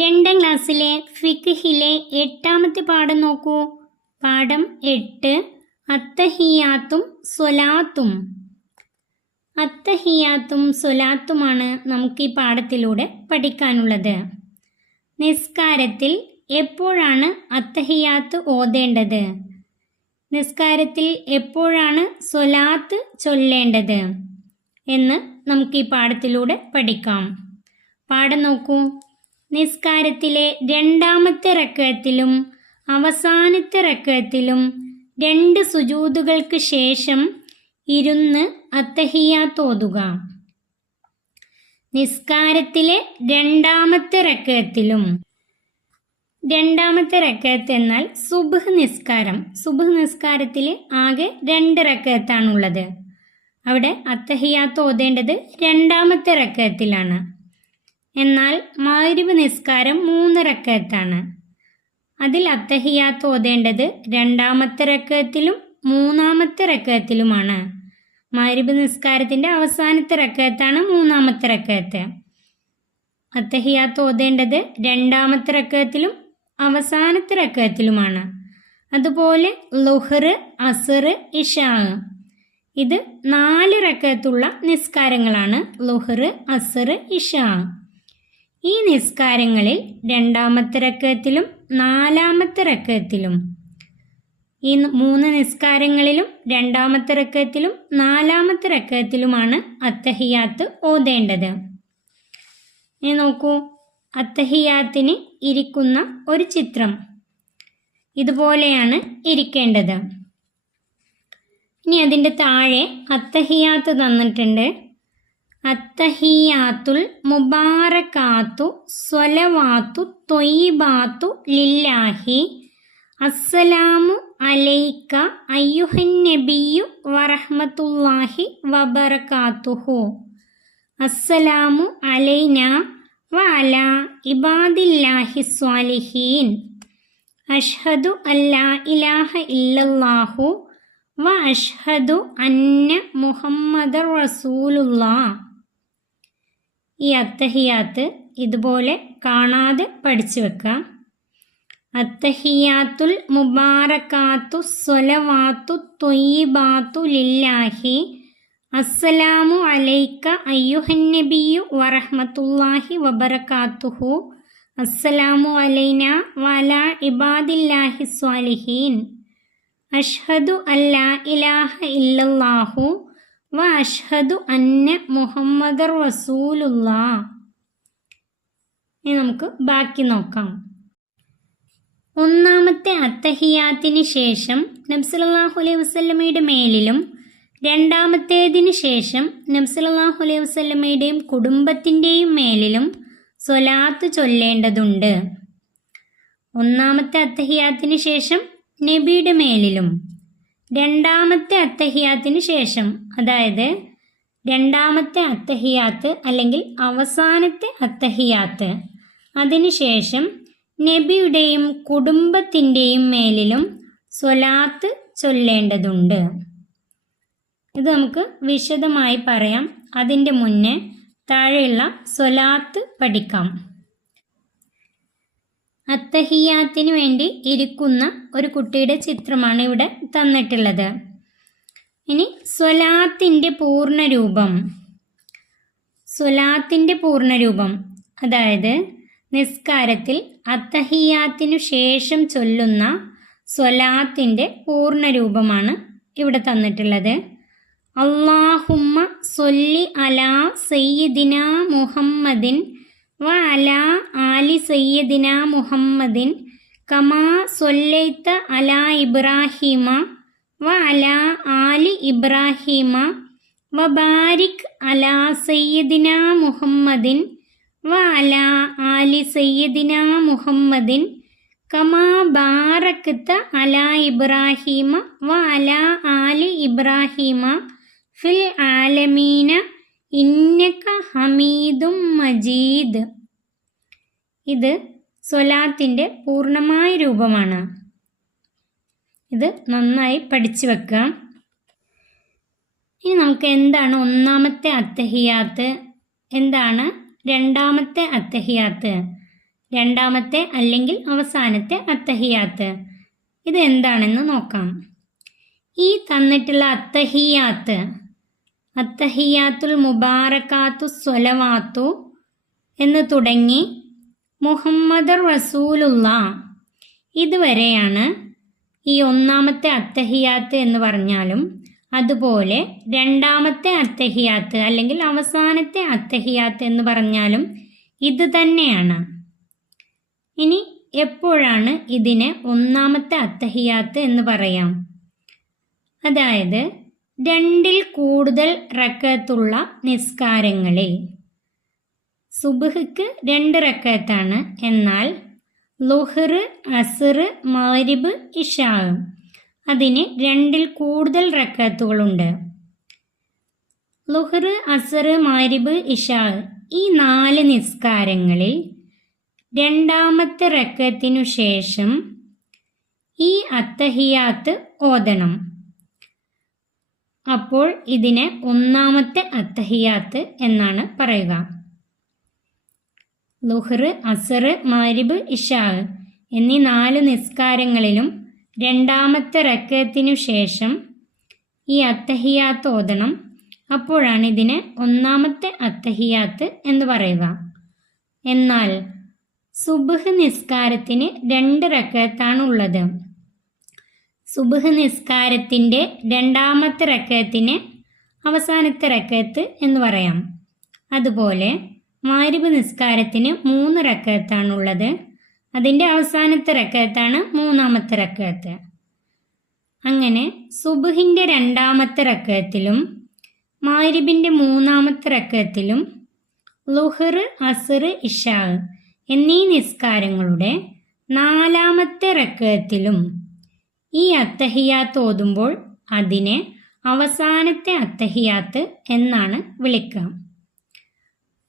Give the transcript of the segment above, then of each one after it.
2ാം ക്ലാസ്സിലെ ഫിഖ്ഹിലെ 8ാമത്തെ പാഠം നോക്കൂ. പാഠം 8 അത്തഹിയാത്തും സ്വലാത്തും. അത്തഹിയാത്തും സ്വലാത്തുമാണ് നമുക്ക് ഈ പാഠത്തിലൂടെ പഠിക്കാനുള്ളത്. നിസ്കാരത്തിൽ എപ്പോഴാണ് അത്തഹിയാത്ത് ഓതേണ്ടത്? നിസ്കാരത്തിൽ എപ്പോഴാണ് സ്വലാത്ത് ചൊല്ലേണ്ടത് എന്ന് നമുക്ക് ഈ പാഠത്തിലൂടെ പഠിക്കാം. പാഠം നോക്കൂ. നിസ്കാരത്തിലെ 2ാമത്തെ റക്അത്തിലും അവസാനത്തെ റക്അത്തിലും 2 സുജൂദുകൾക്ക് ശേഷം ഇരുന്ന് അത്തഹിയാത്ത് ഓതുക. നിസ്കാരത്തിലെ 2ാമത്തെ റക്അത്തിലും, 2ാമത്തെ റക്അത്ത് എന്നാൽ സുബ്ഹ് നിസ്കാരം. സുബ്ഹ് നിസ്കാരത്തിൽ ആകെ 2 റക്അത്താണുള്ളത്. അവിടെ അത്തഹിയാത്ത് ഓതേണ്ടത് 2ാമത്തെ റക്അത്തിലാണ്. എന്നാൽ മഗ്രിബ് നിസ്കാരം 3 റക്അത്താണ്. അതിൽ അത്തഹിയാത്ത് ഓതേണ്ടത് 2ാമത്തെ റക്അത്തിലും 3ാമത്തെ റക്അത്തിലുമാണ്. മഗ്രിബ് നിസ്കാരത്തിൻ്റെ അവസാനത്തെ റക്അത്താണ് 3ാമത്തെ റക്അത്ത്. അത്തഹിയാത്ത് ഓതേണ്ടത് 2ാമത്തെ റക്അത്തിലും അവസാനത്തെ റക്അത്തിലുമാണ്. അതുപോലെ ളുഹ്ർ, അസ്ർ, ഇശാ, ഇത് 4 റക്അത്തുള്ള നിസ്കാരങ്ങളാണ്. ളുഹ്ർ, അസ്ർ, ഇശാ. ഈ നിസ്കാരങ്ങളിൽ 2ാമത്തെ റക്അത്തിലും 4ാമത്തെ റക്അത്തിലും, ഈ 3 നിസ്കാരങ്ങളിലും 2ാമത്തെ റക്അത്തിലും 4ാമത്തെ റക്അത്തിലുമാണ് അത്തഹിയാത്ത് ഓതേണ്ടത്. ഇനി നോക്കൂ, അത്തഹിയാത്തിന് ഇരിക്കുന്ന ഒരു ചിത്രം ഇതുപോലെയാണ് ഇരിക്കേണ്ടത്. ഇനി അതിൻ്റെ താഴെ അത്തഹിയാത്ത് തന്നിട്ടുണ്ട്. അത്തഹിയാത്തുൽ മുബാറകാത്തു സ്വലവാത്തു ത്വയ്യിബാത്തു ലില്ലാഹി അസ്സലാമു അലൈക അയ്യുഹൻ നബിയ്യു വറഹ്മത്തുള്ളാഹി വബറകാതുഹു അസ്സലാമു അലൈനാ വഅലാ ഇബാദില്ലാഹി സ്വാലിഹീൻ അഷ്ഹദു അല്ലാ ഇലാഹ ഇല്ലല്ലാഹു വ അഷ്ഹദു അന്ന മുഹമ്മദർ റസൂലുള്ളാഹ്. ഈ അത്തഹിയാത്ത് ഇതുപോലെ കാണാതെ പഠിച്ചു വെക്കാം. അത്തഹിയാത്തുൽ മുബാറകാത്തു സ്വലവാത്തു ത്വയ്യിബാത്തു ലില്ലാഹി അസ്സലാമു അലൈക അയ്യുഹൻ നബിയ്യു വറഹ്മത്തുള്ളാഹി വബറകാതുഹു അസ്സലാമു അലൈനാ വഅലാ ഇബാദില്ലാഹി സ്വാലിഹീൻ അഷ്ഹദു അല്ലാ ഇലാഹ ഇല്ലല്ലാഹു വ അഷ്ഹദു അന്ന മുഹമ്മദർ റസൂലുള്ളാഹ്. ഇനി നമുക്ക് ബാക്കി നോക്കാം. 1ാമത്തെ അത്തഹിയാത്തിന് ശേഷം നബി സല്ലല്ലാഹു അലൈഹി വസല്ലമയുടെ മേലിലും 2ാമത്തേതിന് ശേഷം നബി സല്ലല്ലാഹു അലൈഹി വസല്ലമയുടെയും കുടുംബത്തിൻ്റെയും മേലിലും സ്വലാത്ത് ചൊല്ലേണ്ടതുണ്ട്. 1ാമത്തെ അത്തഹിയാത്തിന് ശേഷം നബിയുടെ മേലിലും, 2ാമത്തെ അത്തഹിയാത്തിന് ശേഷം, അതായത് 2ാമത്തെ അത്തഹിയാത്ത് അല്ലെങ്കിൽ അവസാനത്തെ അത്തഹിയാത്ത്, അതിനുശേഷം നബിയുടെയും കുടുംബത്തിൻ്റെയും മേലിലും സ്വലാത്ത് ചൊല്ലേണ്ടതുണ്ട്. ഇത് നമുക്ക് വിശദമായി പറയാം. അതിൻ്റെ മുന്നേ താഴെയുള്ള സ്വലാത്ത് പഠിക്കാം. അത്തഹിയാത്തിന് വേണ്ടി ഇരിക്കുന്ന ഒരു കുട്ടിയുടെ ചിത്രമാണ് ഇവിടെ തന്നിട്ടുള്ളത്. ഇനി സ്വലാത്തിൻ്റെ പൂർണ്ണരൂപം. സ്വലാത്തിൻ്റെ പൂർണ്ണരൂപം, അതായത് നിസ്കാരത്തിൽ അത്തഹിയാത്തിനു ശേഷം ചൊല്ലുന്ന സ്വലാത്തിൻ്റെ പൂർണ്ണരൂപമാണ് ഇവിടെ തന്നിട്ടുള്ളത്. അല്ലാഹുമ്മ സ്വല്ലി അലാ സയ്യിദിനാ മുഹമ്മദിൻ വ അലാ ആലി സയ്യിദിനാ മുഹമ്മദിൻ കമാ സ്വല്ലൈത അലാ ഇബ്രാഹീമ വ അലാ ആലി ഇബ്രാഹീമ വ ബാരിക് അലാ സയ്യിദിനാ മുഹമ്മദിൻ വ അലാ ആലി സയ്യിദിനാ മുഹമ്മദിൻ കമാ ബാറക്ത അലാ ഇബ്രാഹീമ വ അലാ ആലി ഇബ്രാഹീമ ഫിൽ ആലമീന ഇന്നക ഹമീദും മജീദ്. ഇത് സ്വലാത്തിൻ്റെ പൂർണ്ണമായ രൂപമാണ്. ഇത് നന്നായി പഠിച്ചു വെക്കാം. ഇനി നമുക്ക് എന്താണ് 1ാമത്തെ അത്തഹിയാത്ത്, എന്താണ് 2ാമത്തെ അത്തഹിയാത്ത് രണ്ടാമത്തെ അല്ലെങ്കിൽ അവസാനത്തെ അത്തഹിയാത്ത്. ഇത് എന്താണെന്ന് നോക്കാം. ഈ തന്നിട്ടുള്ള അത്തഹിയാത്തുൽ മുബാറക്കാത്തു സ്വലവാത്തു എന്ന് തുടങ്ങി മുഹമ്മദ് റസൂലുള്ള ഇതുവരെയാണ് ഈ ഒന്നാമത്തെ അത്തഹിയാത്ത് എന്ന് പറഞ്ഞാലും അതുപോലെ രണ്ടാമത്തെ അത്തഹിയാത്ത് അല്ലെങ്കിൽ അവസാനത്തെ അത്തഹിയാത്ത് എന്ന് പറഞ്ഞാലും ഇത് തന്നെയാണ്. ഇനി എപ്പോഴാണ് ഇതിനെ ഒന്നാമത്തെ അത്തഹിയാത്ത് എന്ന് പറയാം? അതായത് 2ൽ കൂടുതൽ റക്അത്തുള്ള നിസ്കാരങ്ങളിൽ. സുബ്ഹിക്ക് 2 റക്അത്താണ്, എന്നാൽ ളുഹർ, അസ്ർ, മഗ്രിബ്, ഇശാ അതിന് 2ൽ കൂടുതൽ റക്അത്തുകളുണ്ട്. ളുഹർ, അസ്ർ, മഗ്രിബ്, ഇശാ ഈ 4 നിസ്കാരങ്ങളിൽ രണ്ടാമത്തെ റക്അത്തിനു ശേഷം ഈ അത്തഹിയാത്ത് ഓതണം. അപ്പോൾ ഇതിനെ ഒന്നാമത്തെ അത്തഹിയാത്ത് എന്നാണ് പറയുക. ളുഹർ, അസ്ർ, മഗ്രിബ്, ഇശാ എന്നീ 4 നിസ്കാരങ്ങളിലും രണ്ടാമത്തെ റക്അത്തിനു ശേഷം ഈ അത്തഹിയാത്ത് ഓതണം. അപ്പോഴാണ് ഇതിനെ ഒന്നാമത്തെ അത്തഹിയാത്ത് എന്ന് പറയുക. എന്നാൽ സുബ്ഹ് നിസ്കാരത്തിന് 2 റക്അത്താണ് ഉള്ളത്. സുബ്ഹ് നിസ്കാരത്തിൻ്റെ രണ്ടാമത്തെ റക്അത്തിനെ അവസാനത്തെ റക്അത്ത് എന്ന് പറയാം. അതുപോലെ മഗ്രിബ് നിസ്കാരത്തിന് 3 റക്അത്താണുള്ളത്. അതിൻ്റെ അവസാനത്തെ റക്അത്താണ് മൂന്നാമത്തെ റക്അത്ത്. അങ്ങനെ സുബ്ഹിൻ്റെ രണ്ടാമത്തെ റക്അത്തിലും മഗ്രിബിൻ്റെ മൂന്നാമത്തെ റക്അത്തിലും ളുഹർ, അസ്ർ, ഇശാ എന്നീ നിസ്കാരങ്ങളുടെ 4ാമത്തെ റക്അത്തിലും ഈ അത്തഹിയാത്ത് ഓതുമ്പോൾ അതിനെ അവസാനത്തെ അത്തഹിയാത്ത് എന്നാണ് വിളിക്കുക.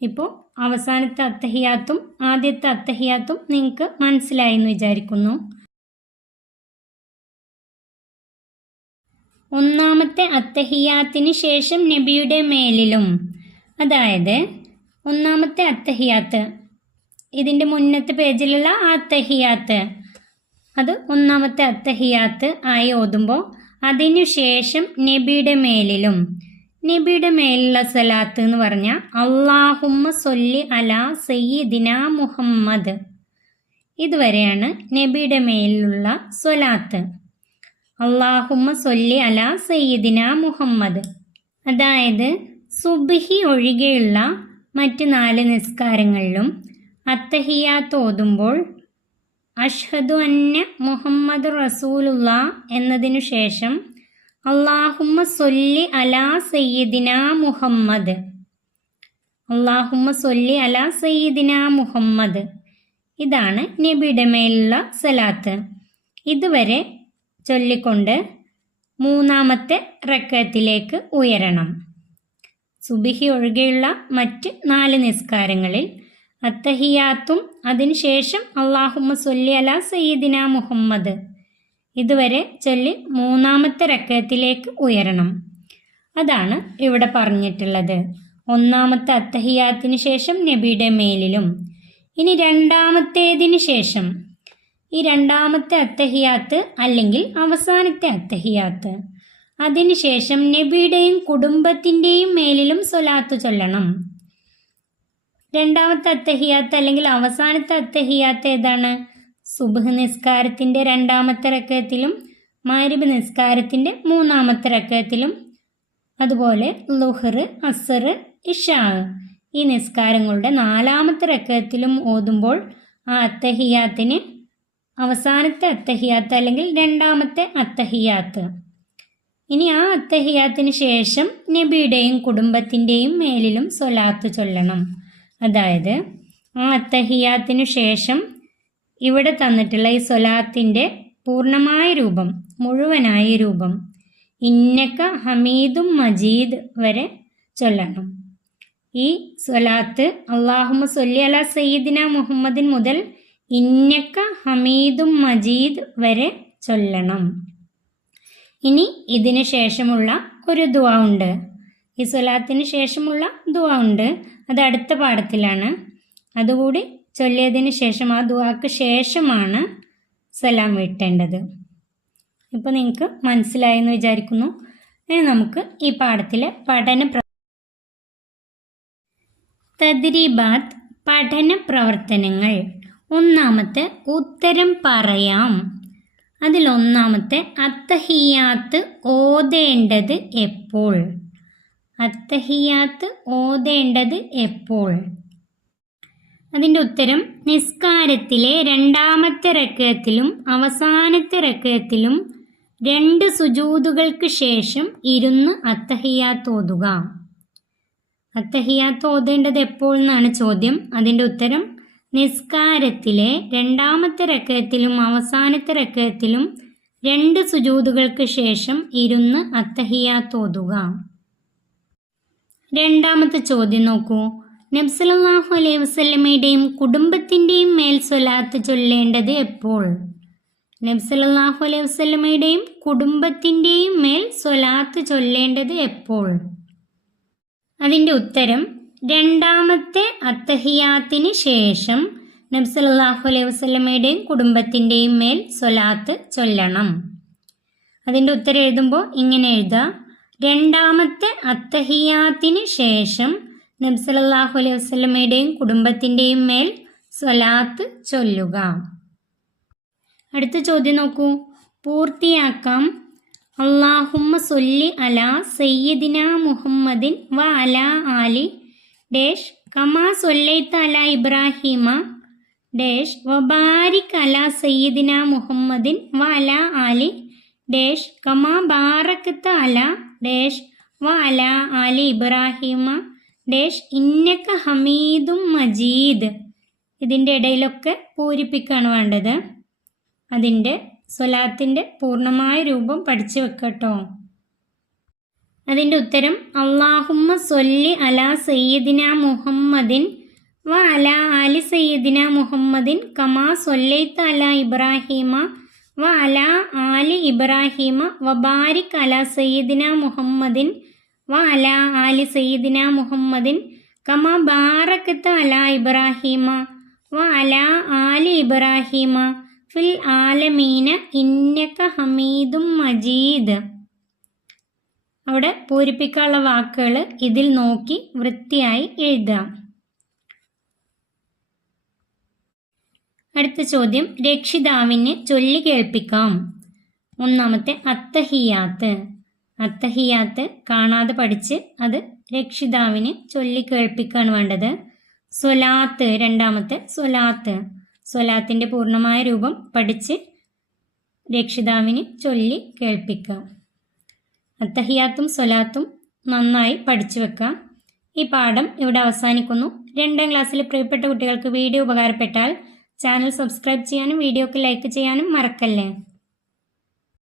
ഇപ്പോൾ അവസാനത്തെ അത്തഹിയാത്തും ആദ്യത്തെ അത്തഹിയാത്തും നിങ്ങൾക്ക് മനസ്സിലായി എന്ന് വിചാരിക്കുന്നു. ഒന്നാമത്തെ അത്തഹിയാത്തിന് ശേഷം നബിയുടെ മേലിലും, അതായത് ഒന്നാമത്തെ അത്തഹിയാത്ത് ഇതിൻ്റെ മുന്നത്തെ പേജിലുള്ള അത്തഹിയാത്ത്, അത് ഒന്നാമത്തെ അത്തഹിയാത്ത് ആയി ഓതുമ്പോൾ അതിനു ശേഷം നബിയുടെ മേലിലും, നബിയുടെ മേലുള്ള സ്വലാത്ത് എന്ന് പറഞ്ഞാൽ അല്ലാഹുമ്മ സ്വല്ലി അലാ സയ്യിദിനാ മുഹമ്മദ്, ഇതുവരെയാണ് നബിയുടെ മേലുള്ള സ്വലാത്ത്. അല്ലാഹുമ്മ സ്വല്ലി അലാ സയ്യിദിനാ മുഹമ്മദ്. അതായത് സുബ്ഹി ഒഴികെയുള്ള മറ്റ് 4 നിസ്കാരങ്ങളിലും അത്തഹിയാത്ത് ഓതുമ്പോൾ അഷ്ഹദു അന്ന മുഹമ്മദ് റസൂലുള്ള എന്നതിനു ശേഷം അല്ലാഹുമ്മ സ്വല്ലി അലാ സയ്യിദിനാ മുഹമ്മദ്, അല്ലാഹുമ്മ സ്വല്ലി അലാ സയ്യിദിനാ മുഹമ്മദ്, ഇതാണ് നബിയുടെ മേലുള്ള സലാത്ത്. ഇതുവരെ ചൊല്ലിക്കൊണ്ട് മൂന്നാമത്തെ റക്അത്തിലേക്ക് ഉയരണം. സുബ്ഹി ഒഴികെയുള്ള മറ്റ് 4 നിസ്കാരങ്ങളിൽ അത്തഹിയാത്തും അതിനുശേഷം അല്ലാഹുമ്മ സ്വല്ലി അലാ സയ്യിദിനാ മുഹമ്മദ് ഇതുവരെ ചൊല്ലി മൂന്നാമത്തെ റക്അത്തിലേക്ക് ഉയരണം. അതാണ് ഇവിടെ പറഞ്ഞിട്ടുള്ളത്. ഒന്നാമത്തെ അത്തഹിയാത്തിന് ശേഷം നബിയുടെ മേലിലും. ഇനി രണ്ടാമത്തേതിന് ശേഷം, ഈ രണ്ടാമത്തെ അത്തഹിയാത്ത് അല്ലെങ്കിൽ അവസാനത്തെ അത്തഹിയാത്ത്, അതിനുശേഷം നബിയുടെയും കുടുംബത്തിൻ്റെയും മേലിലും സ്വലാത്ത് ചൊല്ലണം. രണ്ടാമത്തെ അത്തഹിയാത്ത് അല്ലെങ്കിൽ അവസാനത്തെ അത്തഹിയാത്ത് ഏതാണ്? സുബ്ഹ് നിസ്കാരത്തിൻ്റെ രണ്ടാമത്തെ റക്അത്തിലും മഗ്രിബ് നിസ്കാരത്തിൻ്റെ മൂന്നാമത്തെ റക്അത്തിലും അതുപോലെ ളുഹർ, അസ്ർ, ഇശാ ഈ നിസ്കാരങ്ങളുടെ 4ാമത്തെ റക്അത്തിലും ഓതുമ്പോൾ ആ അത്തഹിയാത്തിന് അവസാനത്തെ അത്തഹിയാത്ത് അല്ലെങ്കിൽ രണ്ടാമത്തെ അത്തഹിയാത്ത്. ഇനി ആ അത്തഹിയാത്തിന് ശേഷം നബിയുടെയും കുടുംബത്തിൻ്റെയും മേലിലും സ്വലാത്ത് ചൊല്ലണം. അതായത് ആ അത്തഹിയാത്തിനു ശേഷം ഇവിടെ തന്നിട്ടുള്ള ഈ സ്വലാത്തിൻ്റെ പൂർണ്ണമായ രൂപം, മുഴുവനായ രൂപം ഇന്നക ഹമീദും മജീദ് വരെ ചൊല്ലണം. ഈ സ്വലാത്ത് അല്ലാഹുമ്മ സ്വല്ലി അലാ സയ്യിദിനാ മുഹമ്മദിൻ മുതൽ ഇന്നക ഹമീദും മജീദ് വരെ ചൊല്ലണം. ഇനി ഇതിന് ശേഷമുള്ള ഒരു ദുആ ഉണ്ട്. ഈ സ്വലാത്തിന് ശേഷമുള്ള ദുആ ഉണ്ട്, അത് അടുത്ത പാഠത്തിലാണ്. അതുകൂടി ചൊല്ലിയതിന് ശേഷം ആ ദുആക്ക് ശേഷമാണ് സലാം വീട്ടേണ്ടത്. ഇപ്പോൾ നിങ്ങൾക്ക് മനസ്സിലായെന്ന് വിചാരിക്കുന്നു. ഇനി നമുക്ക് ഈ പാഠത്തിലെ തദ്രീബാത്ത് പഠന പ്രവർത്തനങ്ങൾ. ഒന്നാമത്തെ ഉത്തരം പറയാം. അതിലൊന്നാമത്തെ അത്തഹിയാത്ത് ഓതേണ്ടത് എപ്പോൾ? അത്തഹിയാത്ത് ഓതേണ്ടത് എപ്പോൾ? അതിൻ്റെ ഉത്തരം നിസ്കാരത്തിലെ രണ്ടാമത്തെ റക്അത്തിലും അവസാനത്തെ റക്അത്തിലും 2 സുജൂദുകൾക്ക് ശേഷം ഇരുന്ന് അത്തഹിയാത്ത് ഓതുക. അത്തഹിയാത്ത് ഓതേണ്ടത് എപ്പോൾ എന്നാണ് ചോദ്യം. അതിൻ്റെ ഉത്തരം നിസ്കാരത്തിലെ രണ്ടാമത്തെ റക്അത്തിലും അവസാനത്തെ റക്അത്തിലും 2 സുജൂദുകൾക്ക് ശേഷം ഇരുന്ന് അത്തഹിയാത്ത് ഓതുക. രണ്ടാമത്തെ ചോദ്യം നോക്കൂ. നബി സല്ലല്ലാഹു അലൈഹി വസല്ലമയുടെയും കുടുംബത്തിൻ്റെയും മേൽ സ്വലാത്ത് ചൊല്ലേണ്ടത് എപ്പോൾ? നബി സല്ലല്ലാഹു അലൈഹി വസല്ലമയുടെയും കുടുംബത്തിൻ്റെയും മേൽ സ്വലാത്ത് ചൊല്ലേണ്ടത് എപ്പോൾ? അതിൻ്റെ ഉത്തരം രണ്ടാമത്തെ അത്തഹിയാത്തിന് ശേഷം നബി സല്ലല്ലാഹു അലൈഹി വസല്ലമയുടെയും കുടുംബത്തിൻ്റെയും മേൽ സ്വലാത്ത് ചൊല്ലണം. അതിൻ്റെ ഉത്തരം എഴുതുമ്പോൾ ഇങ്ങനെ എഴുതുക: രണ്ടാമത്തെ അത്തഹിയാത്തിന് ശേഷം നബി സല്ലല്ലാഹു അലൈഹി വസല്ലമയുടെയും കുടുംബത്തിൻ്റെയും മേൽ സ്വലാത്ത് ചൊല്ലുക. അടുത്ത ചോദ്യം നോക്കൂ. പൂർത്തിയാക്കാം. അല്ലാഹുമ്മ സൊല്ലി അലാ സയ്യിദിന മുഹമ്മദിൻ വ അലാ ആലി ഡേഷ് കമാ സൊല്ലൈത അലാ ഇബ്രാഹിമ ഡേഷ് വബാരിക് അലാ സയ്യിദിന മുഹമ്മദിൻ വ അലാ ആലി ഡേഷ് കമാ ബാറകത അലാ ഡേഷ് വ അലാ ആലി ഇബ്രാഹിമ ഡേഷ് ഇന്നക ഹമീദും മജീദ്. ഇതിൻ്റെ ഇടയിലൊക്കെ പൂരിപ്പിക്കുകയാണ് വേണ്ടത്. അതിൻ്റെ സ്വലാത്തിൻ്റെ പൂർണ്ണമായ രൂപം പഠിച്ചു വെക്കട്ടോ. അതിൻ്റെ ഉത്തരം അല്ലാഹുമ്മ സൊല്ലി അലാ സയ്യിദിന മുഹമ്മദിൻ വ അലാ ആലി സയ്യിദിന മുഹമ്മദിൻ കമാ സൊല്ലൈത അലാ ഇബ്രാഹിമ വ അലാ ആലി ഇബ്രാഹിമ വബാരിക് അലാ സയ്യിദിന മുഹമ്മദിൻ വ അലാ ആലി സയ്യിദിന മുഹമ്മദിൻ കമാ ബാറകത അലാ ഇബ്രാഹിമ വ അലാ ആലി ഇബ്രാഹിമ ഫിൽ ആലമീന ഇന്നക ഹമീദും മജീദ്. അവിടെ പൂരിപ്പിക്കാനുള്ള വാക്കുകൾ ഇതിൽ നോക്കി വൃത്തിയായി എഴുതാം. അടുത്ത ചോദ്യം രക്ഷിതാവിന് ചൊല്ലി കേൾപ്പിക്കാം. ഒന്നാമത്തെ അത്തഹിയാത്ത്. അത്തഹിയാത്ത് കാണാതെ പഠിച്ച് അത് രക്ഷിതാവിന് ചൊല്ലി കേൾപ്പിക്കുകയാണ് വേണ്ടത്. സ്വലാത്ത് രണ്ടാമത്തെ സ്വലാത്ത്. സ്വലാത്തിൻ്റെ പൂർണ്ണമായ രൂപം പഠിച്ച് രക്ഷിതാവിന് ചൊല്ലി കേൾപ്പിക്കാം. അത്തഹിയാത്തും സ്വലാത്തും നന്നായി പഠിച്ചു വെക്കാം. ഈ പാഠം ഇവിടെ അവസാനിക്കുന്നു. 2ാം ക്ലാസ്സിലെ പ്രിയപ്പെട്ട കുട്ടികൾക്ക് വീഡിയോ ഉപകാരപ്പെട്ടാൽ ചാനൽ സബ്സ്ക്രൈബ് ചെയ്യാനും വീഡിയോക്ക് ലൈക്ക് ചെയ്യാനും മറക്കല്ലേ.